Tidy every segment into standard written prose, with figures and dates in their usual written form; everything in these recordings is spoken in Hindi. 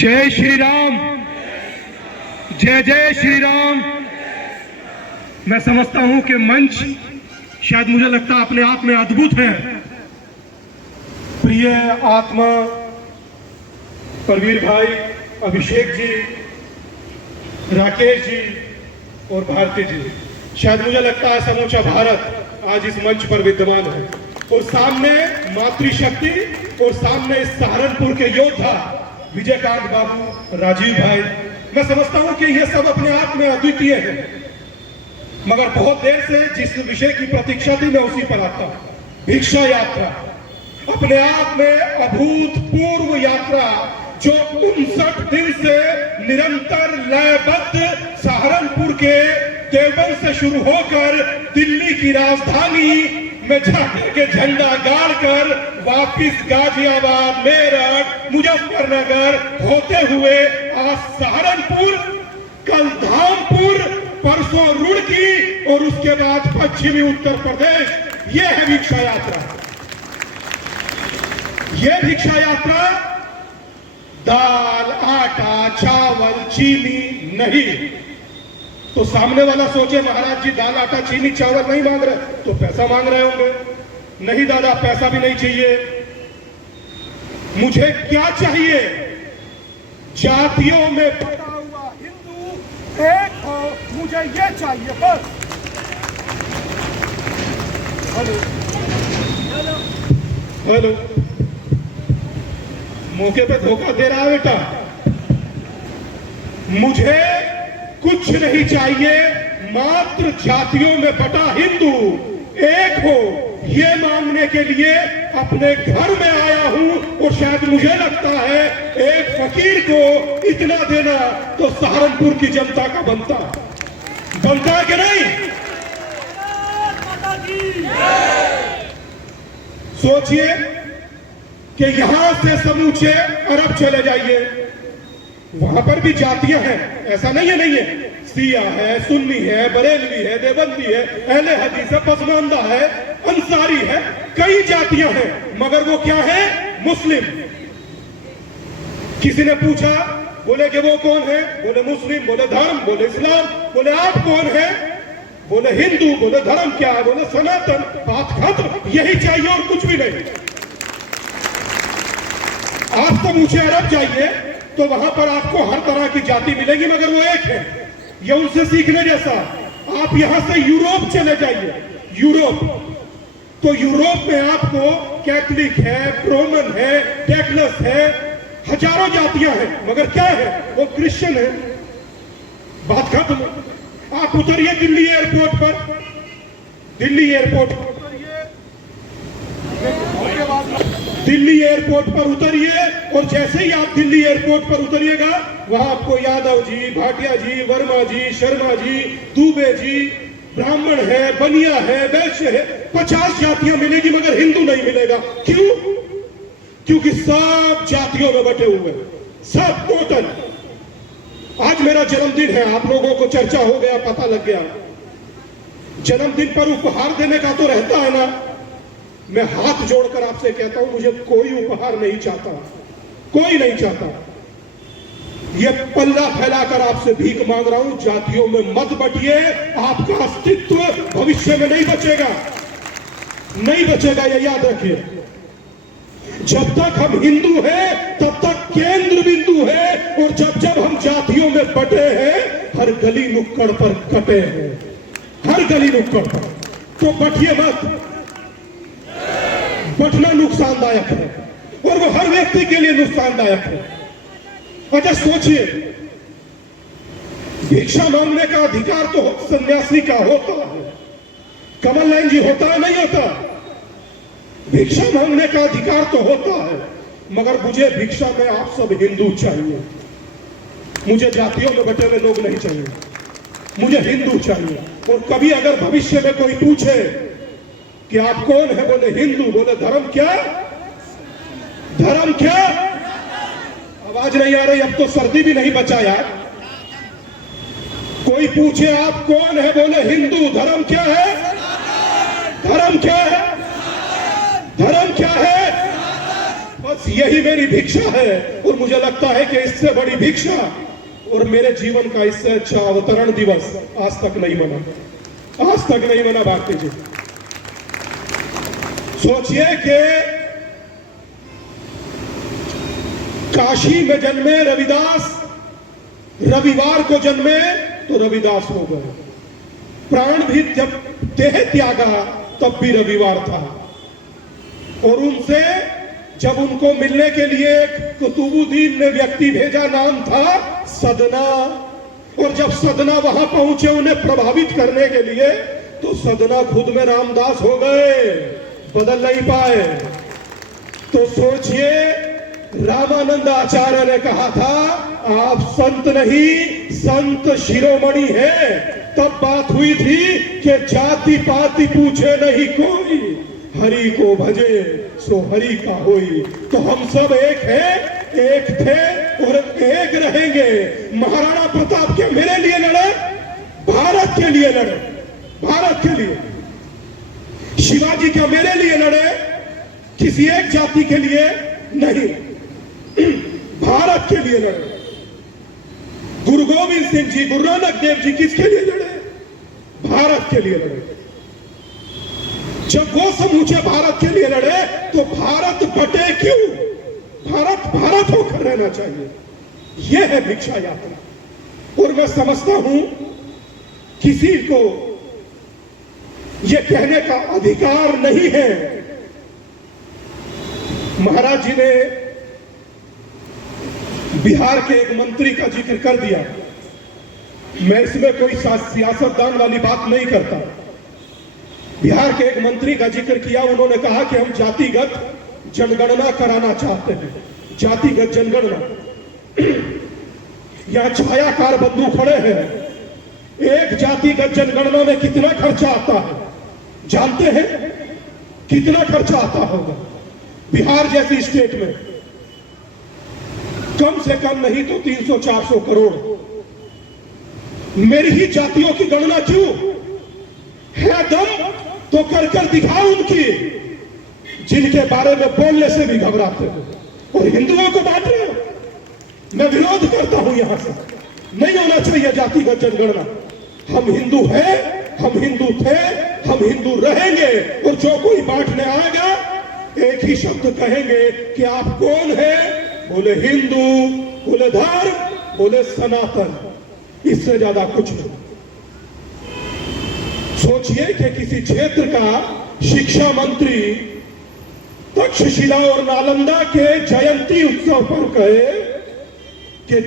जय श्री राम, जय जय श्री राम। मैं समझता हूं कि मंच शायद मुझे लगता है अपने आप में अद्भुत है। प्रिय आत्मा परवीर भाई, अभिषेक जी, राकेश जी और भारती जी, शायद मुझे लगता है समूचा भारत आज इस मंच पर विद्यमान है। और सामने मातृशक्ति और सामने सहारनपुर के योद्धा विजयकांत बाबू, राजीव भाई। मैं समझता हूं कि ये सब अपने आप में अद्वितीय है, मगर बहुत देर से जिस विषय की प्रतीक्षा थी मैं उसी पर आता हूं। भिक्षा यात्रा अपने आप में अभूतपूर्व यात्रा, जो 59 दिन से निरंतर लयबद्ध सहारनपुर के देवबंद से शुरू होकर दिल्ली की राजधानी में जाकर के झंडा गाड़कर वापिस गाजियाबाद, मेरठ, मुजफ्फरनगर होते हुए आज सहारनपुर, कल धामपुर, परसों रुड़की और उसके बाद पश्चिमी उत्तर प्रदेश। यह है भिक्षा यात्रा। यह भिक्षा यात्रा दाल, आटा, चावल, चीनी नहीं। तो सामने वाला सोचे महाराज जी दाल, आटा, चीनी, चावल नहीं मांग रहे तो पैसा मांग रहे होंगे। नहीं दादा, पैसा भी नहीं चाहिए। मुझे क्या चाहिए? जातियों में बटा हुआ हिंदू एक हो, मुझे ये चाहिए बस। हेलो हेलो, मौके पे धोखा दे रहा है बेटा। मुझे कुछ नहीं चाहिए, मात्र जातियों में बटा हिंदू एक हो, ये मांगने के लिए अपने घर में आया हूं। और शायद मुझे लगता है एक फकीर को इतना देना तो सहारनपुर की जनता का बनता है कि नहीं? सोचिए कि यहां से समूचे अरब चले जाइए, वहां पर भी जातियां हैं, ऐसा नहीं है। सिया है, सुन्नी है, बरेलवी है, देवबंदी है, अहले हदीस है, पसमानदा है, अंसारी है, कई जातियां हैं, मगर वो क्या है? मुस्लिम। किसी ने पूछा, बोले कि वो कौन है? बोले मुस्लिम। बोले धर्म? बोले इस्लाम। बोले आप कौन है? बोले हिंदू। बोले धर्म क्या है? बोले सनातन। बात खत्म, यही चाहिए और कुछ भी नहीं। आप तो मुझे अरब जाइए तो वहां पर आपको हर तरह की जाति मिलेगी, मगर वो एक है। ये उनसे सीखने जैसा। आप यहां से यूरोप चले जाइए, यूरोप, तो यूरोप में आपको कैथलिक है, रोमन है, टेक्लस है, हजारों जातियां हैं, मगर क्या है? वो क्रिश्चियन है। बात खत्म। आप उतरिए दिल्ली एयरपोर्ट पर, दिल्ली एयरपोर्ट पर उतरिए और जैसे ही आप दिल्ली एयरपोर्ट पर उतरिएगा, वहां आपको यादव जी, भाटिया जी, वर्मा जी, शर्मा जी, दुबे जी, ब्राह्मण है, बनिया है, वैश्य है, 50 जातियां मिलेगी, मगर हिंदू नहीं मिलेगा। क्यों? क्योंकि सब जातियों में बटे हुए, सब टोटल। आज मेरा जन्मदिन है, आप लोगों को चर्चा हो गया, पता लग गया। जन्मदिन पर उपहार देने का तो रहता है ना। मैं हाथ जोड़कर आपसे कहता हूं, मुझे कोई उपहार नहीं चाहता, कोई नहीं चाहता। ये पल्ला फैलाकर आपसे भीख मांग रहा हूं, जातियों में मत बटिए। आपका अस्तित्व भविष्य में नहीं बचेगा, नहीं बचेगा, ये याद रखिए। जब तक हम हिंदू हैं तब तक केंद्र बिंदु है, और जब जब हम जातियों में बटे हैं, हर गली नुक्कड़ पर कटे हैं, हर गली नुक्कड़ पर। तो बटिए मत, बटना नुकसानदायक है और वो हर व्यक्ति के लिए नुकसानदायक है। अच्छा सोचिए, भिक्षा मांगने का अधिकार तो सन्यासी का होता है, कमल नयन जी होता है, नहीं होता? भिक्षा मांगने का अधिकार तो होता है, मगर मुझे भिक्षा में आप सब हिंदू चाहिए। मुझे जातियों में बटे हुए लोग नहीं चाहिए, मुझे हिंदू चाहिए। और कभी अगर भविष्य में कोई पूछे कि आप कौन है? बोले हिंदू। बोले धर्म क्या? धर्म क्या? आवाज नहीं आ रही, अब तो सर्दी भी नहीं बचा यार। कोई पूछे आप कौन है? बोले हिंदू। धर्म क्या है? धर्म क्या है? धर्म क्या है? बस यही मेरी भिक्षा है और मुझे लगता है कि इससे बड़ी भिक्षा और मेरे जीवन का इससे अच्छा अवतरण दिवस आज तक नहीं मना, आज तक नहीं मना। भारती जी सोचिए कि काशी में जन्मे रविदास, रविवार को जन्मे तो रविदास हो गए। प्राण भी जब देह त्यागा तब भी रविवार था। और उनसे जब उनको मिलने के लिए कुतुबुद्दीन ने व्यक्ति भेजा, नाम था सदना। और जब सदना वहां पहुंचे उन्हें प्रभावित करने के लिए, तो सदना खुद में रामदास हो गए, बदल नहीं पाए। तो सोचिए, रामानंद आचार्य ने कहा था आप संत नहीं संत शिरोमणि हैं। तब बात हुई थी कि जाति पाति पूछे नहीं कोई, हरि को भजे सो हरि का होई। तो हम सब एक हैं, एक थे और एक रहेंगे। महाराणा प्रताप क्या मेरे लिए लड़े? भारत के लिए लड़े, भारत के लिए। शिवाजी क्या मेरे लिए लड़े? किसी एक जाति के लिए नहीं, भारत के लिए लड़े। गुरु गोविंद सिंह जी, गुरु नानक देव जी किसके लिए लड़े? भारत के लिए लड़े। जब वो समूचे भारत के लिए लड़े तो भारत बटे क्यों? भारत भारत होकर रहना चाहिए। यह है भिक्षा यात्रा। और मैं समझता हूं किसी को यह कहने का अधिकार नहीं है। महाराज जी ने बिहार के एक मंत्री का जिक्र कर दिया। मैं इसमें कोई सियासतदान वाली बात नहीं करता। बिहार के एक मंत्री का जिक्र किया, उन्होंने कहा कि हम जातिगत जनगणना कराना चाहते हैं, जातिगत जनगणना। यहां छायाकार बंधु खड़े हैं। एक जातिगत जनगणना में कितना खर्चा आता है जानते हैं? कितना खर्चा आता होगा? बिहार जैसी स्टेट में कम से कम नहीं तो 300-400 करोड़। मेरी ही जातियों की गणना क्यों? है दम तो कर कर दिखाओ उनकी, जिनके बारे में बोलने से भी घबराते हो। और हिंदुओं को बांट रहे हो। मैं विरोध करता हूं। यहां से नहीं होना चाहिए जातिगत जनगणना। हम हिंदू हैं, हम हिंदू थे, हम हिंदू रहेंगे। और जो कोई बांटने आएगा एक ही शब्द कहेंगे कि आप कौन हैं? बोले हिंदू, बोले धर्म, बोले सनातन। इससे ज्यादा कुछ नहीं। सोचिए कि किसी क्षेत्र का शिक्षा मंत्री तक्षशिला और नालंदा के जयंती उत्सव पर कहे कि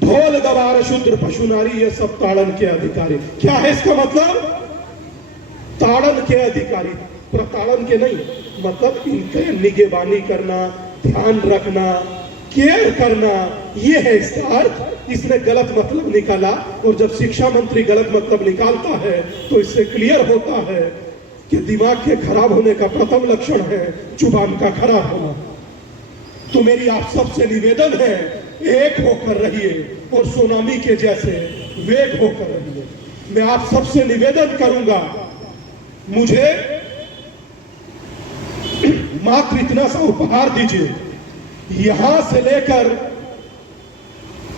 ढोल गवार शूद्र पशु नारी ये सब ताड़न के अधिकारी। क्या है इसका मतलब? ताड़न के अधिकारी, प्रताड़न के नहीं। मतलब इनके निगहबानी करना, ध्यान रखना, केयर करना, यह है इसका अर्थ। इसने गलत मतलब निकाला। और जब शिक्षा मंत्री गलत मतलब निकालता है तो इससे क्लियर होता है कि दिमाग के खराब होने का प्रथम लक्षण है जुबान का खराब होना। तो मेरी आप सबसे निवेदन है, एक होकर रहिए और सुनामी के जैसे वेग होकर रहिए। मैं आप सबसे निवेदन करूंगा, मुझे मात्र इतना सा उपहार दीजिए, यहां से लेकर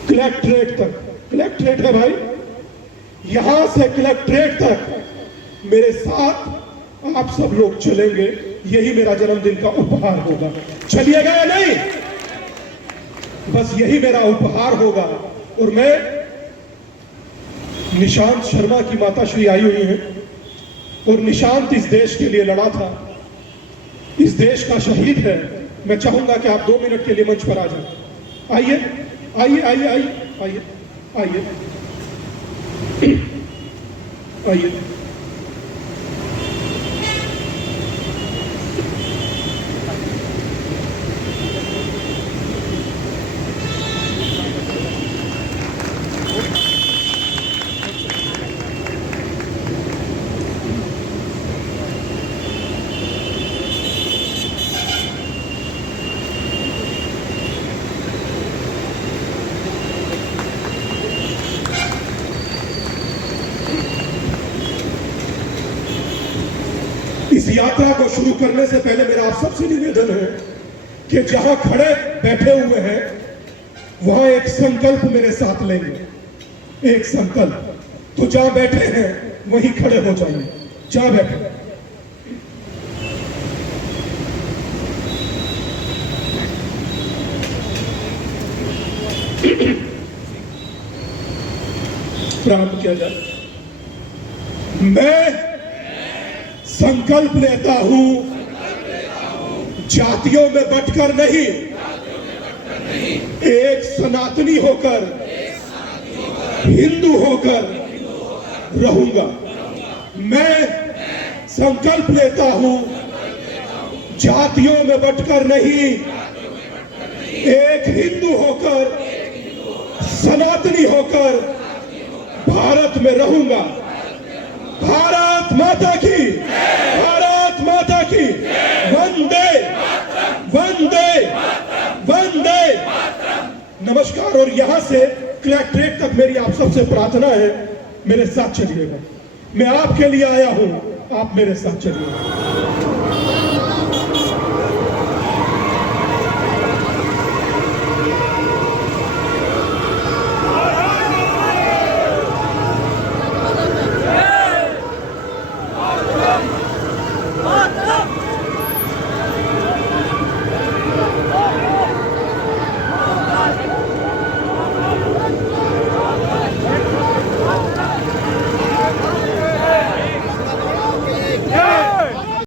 कलेक्ट्रेट तक, कलेक्ट्रेट है भाई, यहां से कलेक्ट्रेट तक मेरे साथ आप सब लोग चलेंगे। यही मेरा जन्मदिन का उपहार होगा। चलिएगा या नहीं? बस यही मेरा उपहार होगा। और मैं, निशांत शर्मा की माता श्री आई हुई है और निशांत इस देश के लिए लड़ा था, इस देश का शहीद है। मैं चाहूंगा कि आप 2 मिनट के लिए मंच पर आ जाएं। आइए आइए आइए आइए आइए आइए आइए। इस यात्रा को शुरू करने से पहले मेरा आप सबसे निवेदन है कि जहां खड़े बैठे हुए हैं वहां एक संकल्प मेरे साथ लेंगे। एक संकल्प। तो जहां बैठे हैं वहीं खड़े हो जाइए। जहां बैठे प्रारंभ किया जाए। मैं संकल्प लेता हूं जातियों में बंटकर नहीं, एक सनातनी होकर, हिंदू होकर रहूंगा। मैं संकल्प लेता हूं जातियों में बंटकर नहीं, एक हिंदू होकर, सनातनी होकर भारत में रहूंगा। भारत माता की, भारत माता की, वंदे वंदे वंदे। नमस्कार। और यहां से कलेक्ट्रेट तक मेरी आप सबसे प्रार्थना है, मेरे साथ चलिएगा। मैं आपके लिए आया हूं, आप मेरे साथ चलिएगा।